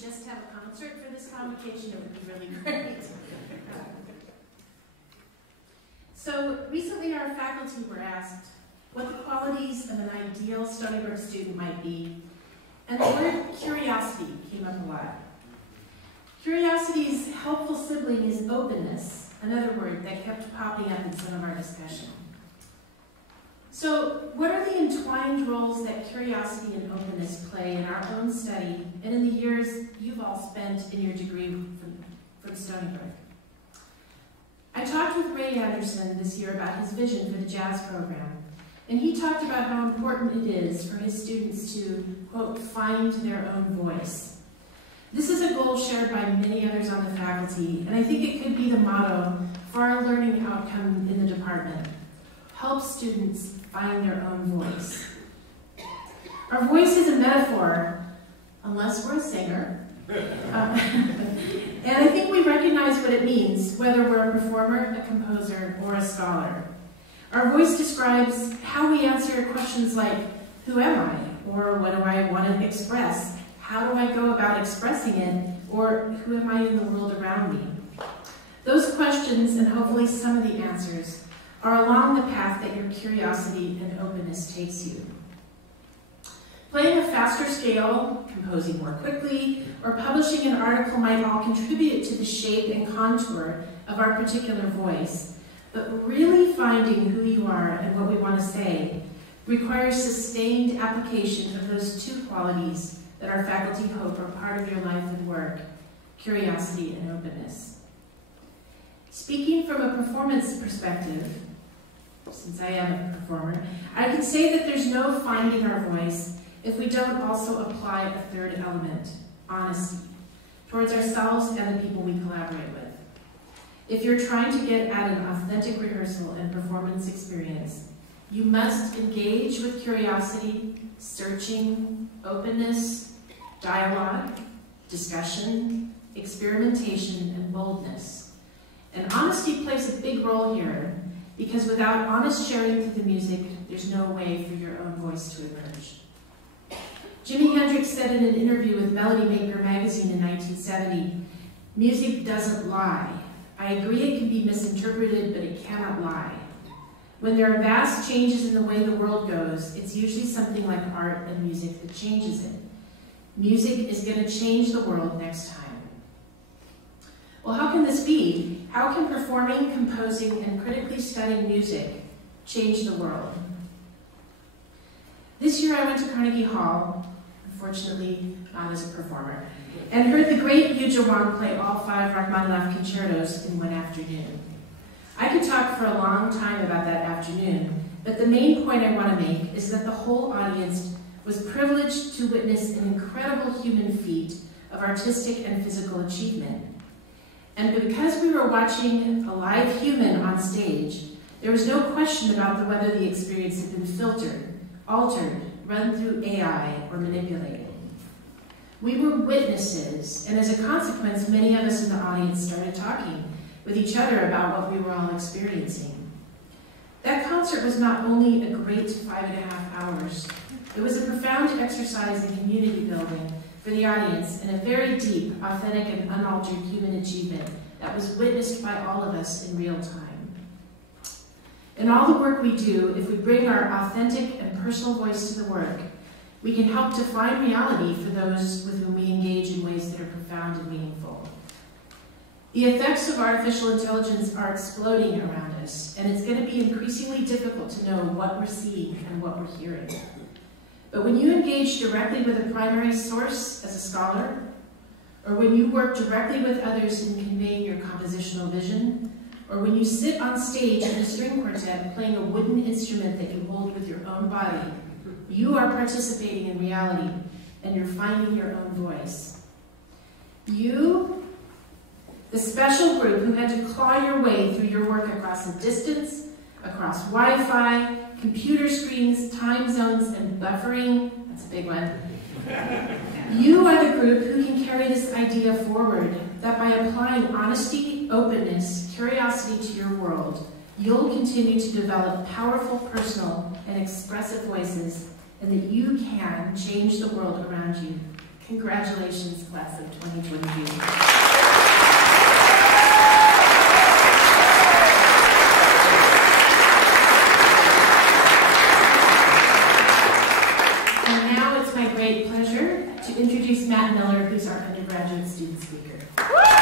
just have a concert for this convocation, it would be really great. So recently our faculty were asked what the qualities of an ideal Stony Brook student might be, and the word curiosity came up a lot. Curiosity's helpful sibling is openness, another word that kept popping up in some of our discussion. So what are the entwined roles that curiosity and openness play in our own study and in the years you've all spent in your degree from Stony Brook? I talked with Ray Anderson this year about his vision for the jazz program, and he talked about how important it is for his students to, quote, find their own voice. This is a goal shared by many others on the faculty, and I think it could be the motto for our learning outcome in the department. Help students find their own voice. Our voice is a metaphor, unless we're a singer. And I think we recognize what it means, whether we're a performer, a composer, or a scholar. Our voice describes how we answer questions like, who am I? Or what do I want to express? How do I go about expressing it? Or who am I in the world around me? Those questions, and hopefully some of the answers, are along the path that your curiosity and openness takes you. Playing a faster scale, composing more quickly, or publishing an article might all contribute to the shape and contour of our particular voice, but really finding who you are and what we want to say requires sustained application of those two qualities that our faculty hope are part of your life and work, curiosity and openness. Speaking from a performance perspective, since I am a performer, I can say that there's no finding our voice if we don't also apply a third element, honesty, towards ourselves and the people we collaborate with. If you're trying to get at an authentic rehearsal and performance experience, you must engage with curiosity, searching, openness, dialogue, discussion, experimentation, and boldness. And honesty plays a big role here, because without honest sharing through the music, there's no way for your own voice to emerge. Jimi Hendrix said in an interview with Melody Maker magazine in 1970, "Music doesn't lie. I agree it can be misinterpreted, but it cannot lie. When there are vast changes in the way the world goes, it's usually something like art and music that changes it. Music is going to change the world next time." Well, how can this be? How can performing, composing, and critically studying music change the world? This year I went to Carnegie Hall, unfortunately not as a performer, and heard the great Yuja Wang play all 5 Rachmaninoff concertos in one afternoon. I could talk for a long time about that afternoon, but the main point I want to make is that the whole audience was privileged to witness an incredible human feat of artistic and physical achievement. And because we were watching a live human on stage, there was no question about whether the experience had been filtered, altered, run through AI, or manipulated. We were witnesses, and as a consequence, many of us in the audience started talking with each other about what we were all experiencing. That concert was not only a great 5.5 hours, it was a profound exercise in community building for the audience and a very deep, authentic, and unaltered human achievement that was witnessed by all of us in real time. In all the work we do, if we bring our authentic and personal voice to the work, we can help define reality for those with whom we engage in ways that are profound and meaningful. The effects of artificial intelligence are exploding around us, and it's going to be increasingly difficult to know what we're seeing and what we're hearing. But when you engage directly with a primary source as a scholar, or when you work directly with others in conveying your compositional vision, or when you sit on stage in a string quartet playing a wooden instrument that you hold with your own body, you are participating in reality, and you're finding your own voice. You, the special group who had to claw your way through your work across a distance, across Wi-Fi, computer screens, time zones, and buffering, that's a big one. You are the group who can carry this idea forward, that by applying honesty, openness, curiosity to your world, you'll continue to develop powerful, personal, and expressive voices, and that you can change the world around you Congratulations, class of 2022. And now it's my great pleasure to introduce Matt Miller, who's our undergraduate student speaker.